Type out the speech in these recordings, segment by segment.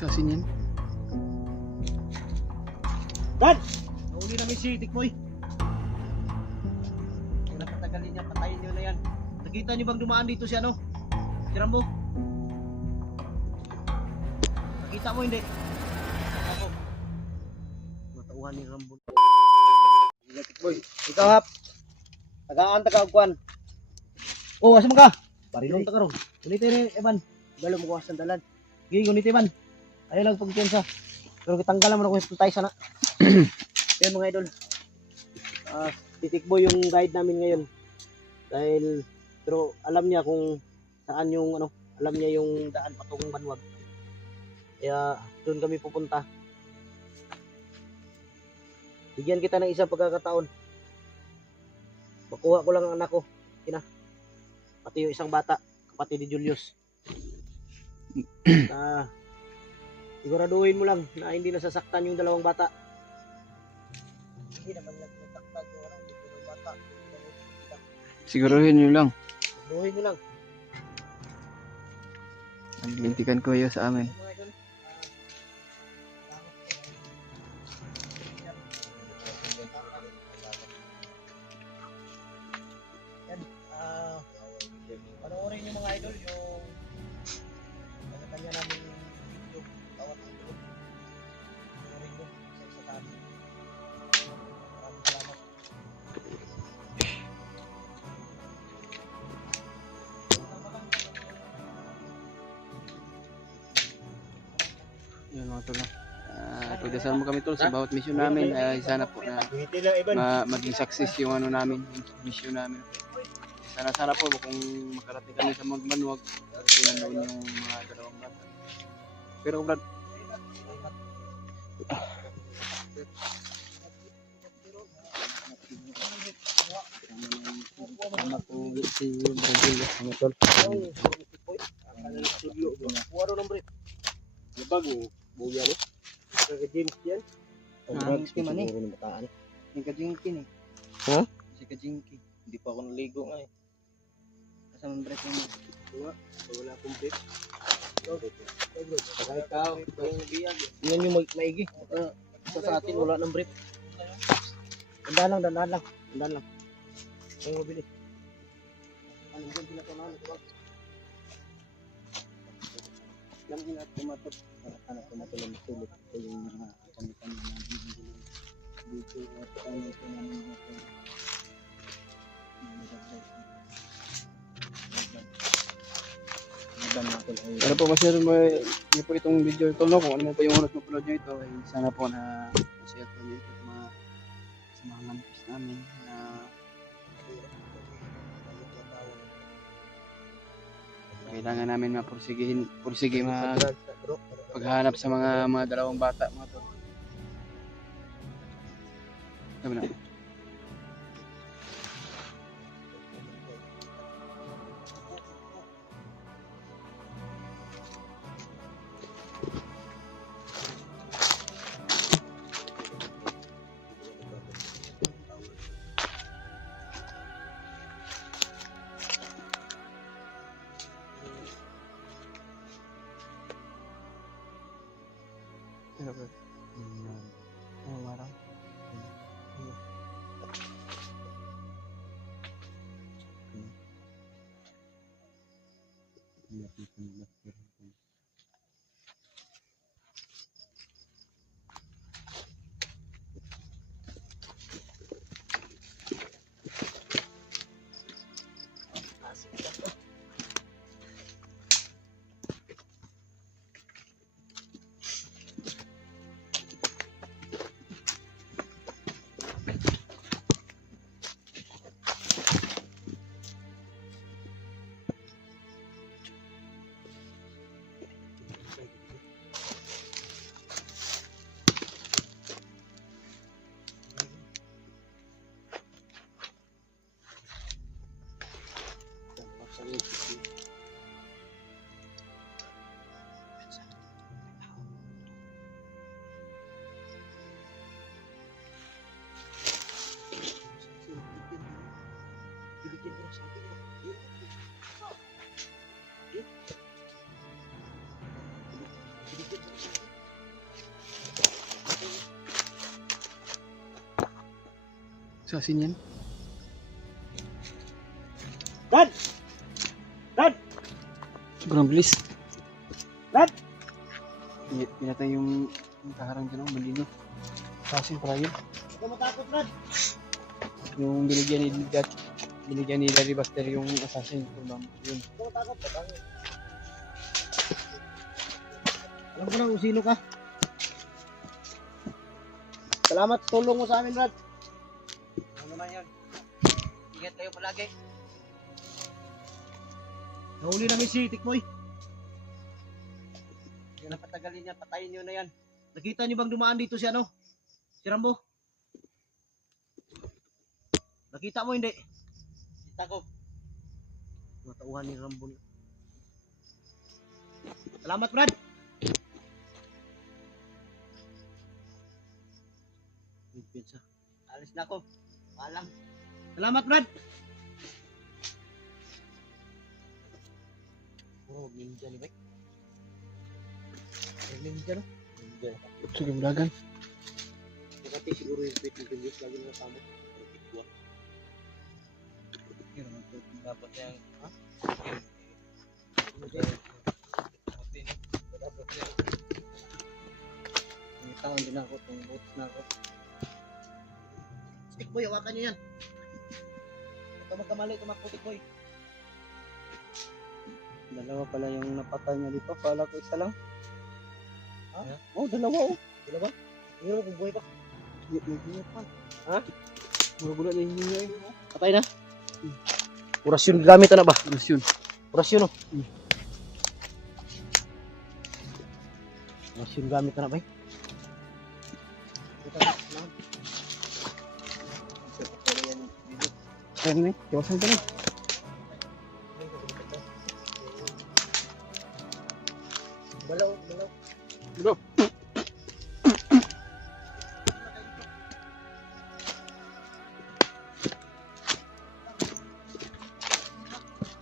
Sasin yan. Dan! Nauli namin si Tikboy. Kung nakatagalin niya, patayin niyo na yan. Nakita niyo bang dumaan dito si ano? Si Rambo? Nakita mo hindi? Ako. Matauhan ni Rambo. Tikboy, ikaw hap. Tagaan tagaagkuan. Oh, asa ka? Barilong ta karon. Gunit ni Evan. Dalo mo ko sandalan. Gi gunit Evan. Ayaw lang pagpiyansa. Pero kitanggal naman ako yung tayo sana. Yan mga idol. Titikbo yung guide namin ngayon. Dahil pero alam niya kung saan yung ano, alam niya yung daan patungong Banwag. Kaya doon kami pupunta. Bigyan kita ng isang pagkakataon. Makuha ko lang ang anak ko. Pati yung isang bata, kapatid ni Julius. Siguraduhin mo lang na hindi nasasaktan yung dalawang bata. Hindi naman nasasaktan yung dalawang bata. Siguruhin nyo lang. Siguraduhin mo lang. Lintikan ko yun sa amin. Panoorin yung mga idol yung kanya namin video bawat idol. Panoorin nyo sa sabi. Maraming salamat. Yun mga tol. Pagdasal mo kami tol sa bawat mission namin. Sana po na maging success yung ano namin, yung mission namin. Sana po kung makarating kami sa Magbanwag, karating naman yung mga dalawang bata. Pero Brad, Sama ko si Brazil mga tol. Waro ng brief. Bago buya no. Kaya James yan. Ang man eh. Yung kajingki eh. Ha? Si kajingki. Hindi pa ako naligo nga eh. Kasama ng brief mo. Wala akong brief. Saka ikaw, yan yung maigi. Sa atin wala ng brief. Dandan lang. Ang mabili. Ano yung pinatunahan ito? Lang ingat tumatot. Anak tumatot ng sulit. Ito yung mga kami-kami na bibili. Dito at kami ito namin ito. sana po ma-share mo niyo po itong video ito, no? Kung ano mo po yung oras mo upload nyo ito, sana po na ma-share po nyo ito sa mga manifest namin na kailangan namin pursige paghanap sa mga dalawang bata mga to. Sabi na. Sasin yan. Dad! Dad! Sobrang bilis. Dad! Pinatay yung kaharang dyan, oh, bandido. Sasin pala yun. Huwag ka matakot, Dad. Yung binigyan ni Larry Buster yung assassin. Yun. Huwag ka matakot. Alam ko na kung sino ka. Salamat sa tulong mo sa amin, Brad. Ano naman yun? Ingat kayo palagi. Nahuli namin si Tikboy. Yan ang patagalin niya, patayin niyo na yan. Nakita niyo bang dumaan dito si ano? Si Rambo? Nakita mo hindi? Kita ko. Matauhan ni Rambo. Salamat, Brad. Alis na ako. Paalam. Salamat, Brad. Oh, ninja ni Mike. Ninja no? Ninja. Sige, bulagan. Nakati siguro yung tweet ng previous lagi na kasama. Dua. Kaya naman po dapat yung ha? May taon din ako, itong boots na ako. Stick boy, hawakan niyo yan. Ito magkamali, tumakputik boy. Dalawa pala yung napatay niya dito. Kala ko isa lang. Ha? Oh, dalawa oh. Dalawa? Hindi mo kung buhay pa. Hindi pa. Ha? Mura-gula na hindi niya eh. Patay na? Orasyon gamit na ba? Orasyon. Orasyon oh. Orasyon gamit na ba eh? Kaya na eh. Iwasan ka na. Balaw, balaw. Bro.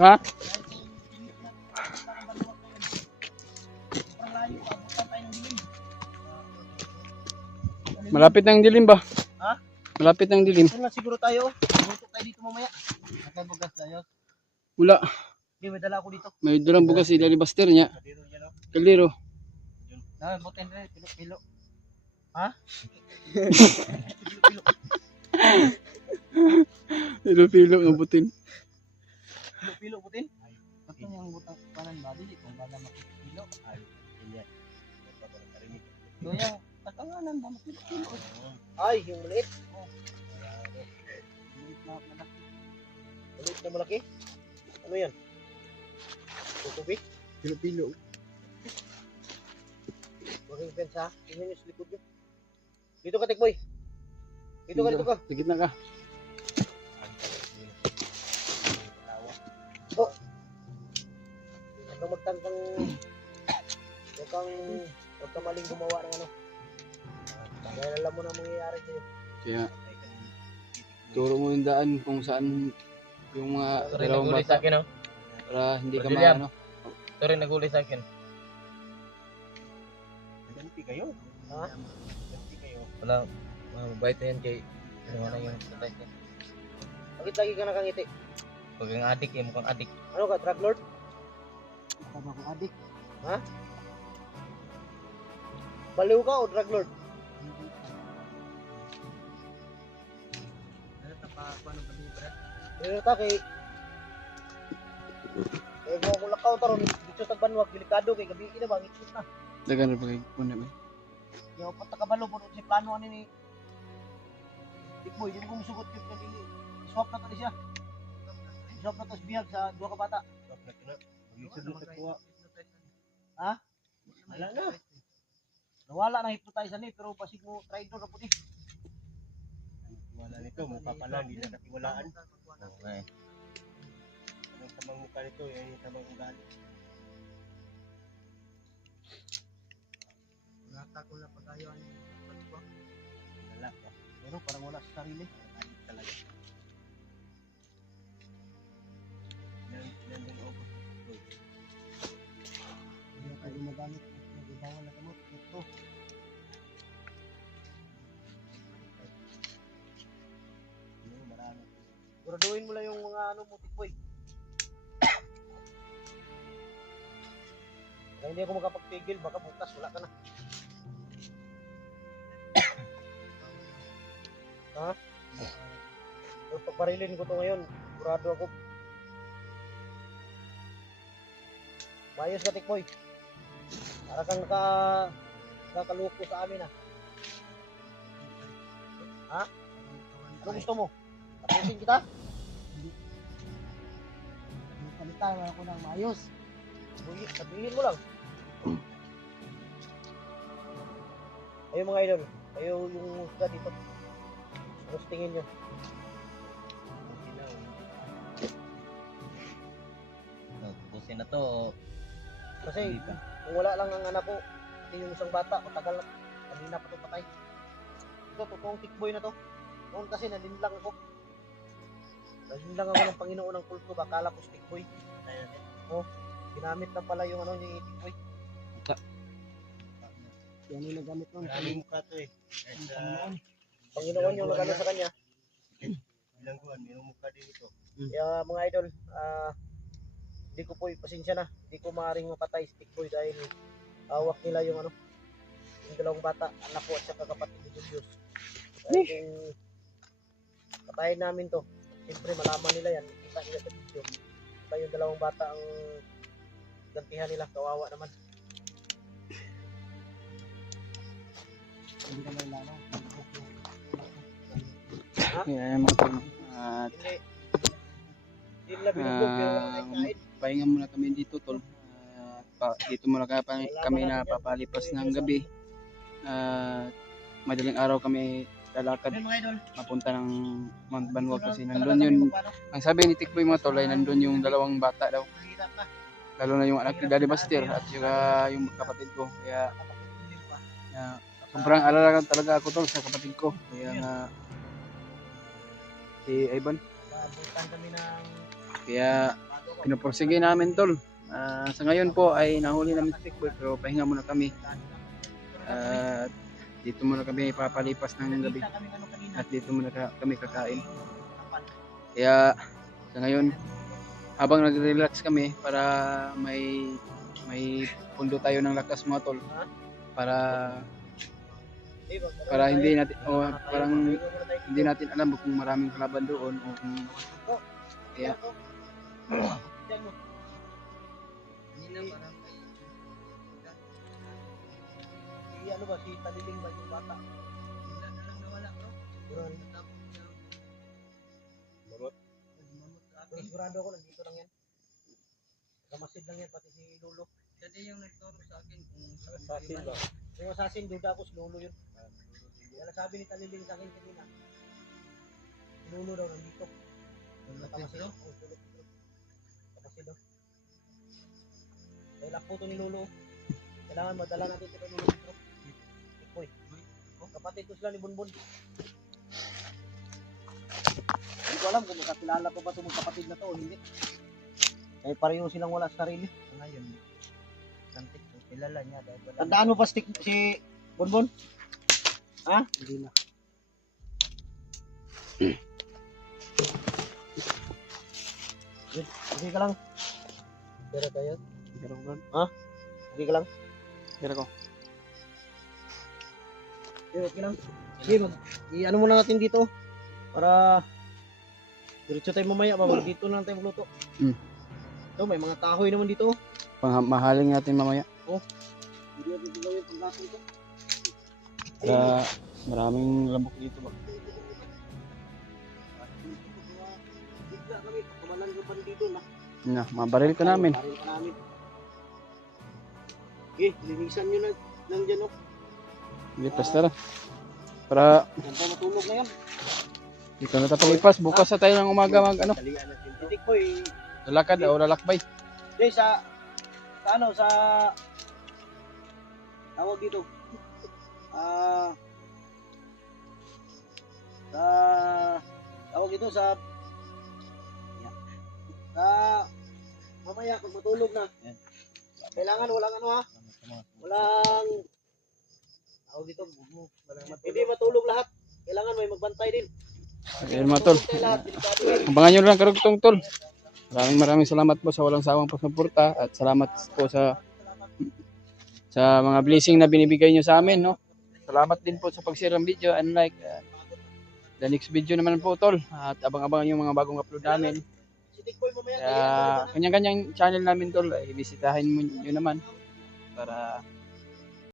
Ha? Malapit ng dilim ba? Ha? Malapit ng dilim. Ito na siguro tayo. Butok tayo dito mamaya. Nakay bugas tayo. Wala. Hindi, may dala ako dito. May dalang bugas si Larry Buster niya. Kadiro dyan o. Kaliro. Na, butin rin. Pilo-pilo. Ha? Pilo-pilo. Pilo-pilo ng butin. Pilo-pilo butin? Ito yung butang kanan ba? Dili kung bala makipilo. Ay, ganyan. Ito yung katanganan ba makipilo? Ay, yung maliit. Maliit na malaki. Maliit na malaki? Ano yan? Tutubi? Pilo-pilo. Maging pensa. Tingnan nyo sa likod nyo. Dito ka, Tikboy. Dito ka, dito ka. Sa gitna ka. Oh. Huwag kang magtangkang... Huwag kang maling gumawa ng ano. Dahil alam mo na mangyayari sa'yo. Kaya, turo mo yung daan kung saan yung mga dalawang bata akin, para hindi ka William. maano. Ito rin naguli sa akin. Ganti kayo. Ha? Ganti kayo. Wala, mabait na yan kay ano na yung patay niya. Bakit lagi ka nakangiti? Pag ang adik, yung mukhang adik. Ano ka, drug lord? Tama kong adik. Ha? Baliw ka o drug lord? Pero ta kay mo kung lakaw taron dito sa banwag delikado kay gabi na ba ngit na. Dagan na pagay puna ba? Yo pata ka balo puno si plano ani ni Tikboy, di mo musugot yung kanili. Swap na to siya. Swap na to sa bihag sa duha ka bata. Swap na to na. Lisod na kuha. Ha? Wala na. Nawala na hypnotize ni pero pasig mo traitor na puti. Wala nito, mukha pala, hindi na katiwalaan. Okay. Ang tamang mukha nito, yan yung tamang ugali. Nata ko na pag-ayaw ang pagkwa. Wala pa. Pero parang wala sa sarili. Alit talaga. Yan yung opo. Hindi na tayo magamit. Nagibawal na kamo. Ito. Siguraduhin mo lang yung mga ano mo, tikboy. Kaya hindi ako makapagpigil, baka bukas wala ka na. Ha? Pero pagbarilin ko to ngayon, sigurado ako. Mayos ka, tikboy. Para kang nakakaloko sa amin, ah. Ha? Ano gusto mo? Tapusin kita? Palitan ako ng maayos. Sabihin mo lang. Ayun mga idol, kayo yung musga dito. Ano sa tingin nyo? Tubusin na to. Kasi kung wala lang ang anak ko, pati yung isang bata, matagal na. Kanina pa ito patay. Ito, totoong tikboy na to. Noon kasi nalinlang ako. Nalinlang ako ng Panginoon ng kulto, bakala ko si tikboy. Oh, ginamit na pala yung ano yung tikboy. Yan yung nagamit nun. Galing ka to eh. Panginoon. Panginoon yung nagano sa kanya. Bilangguan, may mukha din ito. Kaya mga idol, hindi ko po, pasensya na. Hindi ko maaaring mapatay si tikboy dahil hawak nila yung ano, yung dalawang bata, anak ko at saka kapatid ni Julius. Dahil kung patayin namin to, siyempre malaman nila yan, kita nila sa video. Kaya yung dalawang bata ang gantihan nila, kawawa naman. Hindi ka may lano. Kaya mga tol, at Hindi. Hindi nila binubog, pero wala tayong kain. pahinga muna kami dito tol. Dito muna kami na papalipas ng gabi. Madaling araw kami lalakad Yan mga idol. mapunta ng Mount Banwag kasi nandun yun. Ang sabi ni Tikboy mga tol ay nandun yung dalawang bata daw. Mahirap na. Lalo na yung anak ni Daddy Buster at saka yung kapatid ko. Kaya sobrang alala talaga ako tol sa kapatid ko. Kaya nga si Ivan. Nabutan kami ng Kaya pinupursige namin tol. Sa ngayon po ay nahuli namin si Tikboy pero pahinga muna kami. At dito muna kami papalipas ng gabi. At dito muna kami kakain. Kaya sa ngayon habang nagre-relax kami para may pundo tayo ng lakas mga tol para hindi natin parang hindi natin alam kung maraming kalaban doon o kung kaya ano ba, si Taliling ba yung bata? Wala na lang nawala bro. Pero sigurado ako, nandito lang yan. Kamasid lang yan, pati si Lolo. Kasi yung nagturo sa akin kung assassin ba? Yung assassin, duda ako si Lolo yun. Kaya sabi ni Taliling sa akin kanina, si Lolo daw nandito. Kamasid daw? Kamasid daw. Kaya lakpo to ni Lolo. Kailangan madala natin ito kay Lolo dito. Hoy, kapatid ko sila ni Bunbun. Hindi ko alam kung makakilala pa ba itong kapatid na to o hindi. Eh pareho silang wala sa sarili. Ngayon, santik ko, kilala niya dahil wala. Tandaan mo pa si Bunbun? Ha? Hindi na. Sige ka lang. Pero tayo? pero bro, Sige ka lang. pero ko Okay lang. Sige, i-ano muna natin dito. Para diretso tayo mamaya. Dito na lang tayo magluto. Ito, may mga kahoy naman dito. mahaling natin mamaya. Hindi natin gawin pang gato ito. Maraming lambok dito ba? Bigla kami, kamalan ko pa dito na. Mabaril ka namin. Baril ka namin. Okay, linisan nyo na lang dyan, oh. Lipas na lang. Para Yan tayo matulog na yan. dito na tayo paglipas. Bukas na tayo ng umaga mag ano, Titik ko eh. lalakad o lalakbay. Hindi, sa tawag dito. Tawag dito sa mamaya pag matulog na. Kailangan walang ano ha. Walang tawag dito. Hindi matulog lahat. Kailangan may magbantay din. Ayun mga tol. Abangan nyo lang karugtong tol. Maraming salamat po sa walang sawang pagsuporta at salamat po sa mga blessing na binibigay nyo sa amin, no. Salamat din po sa pag-share ng video and like. The next video naman po tol at abang-abangan yung mga bagong upload namin. Kaya kanya-kanyang channel namin tol ay bisitahin mo nyo naman para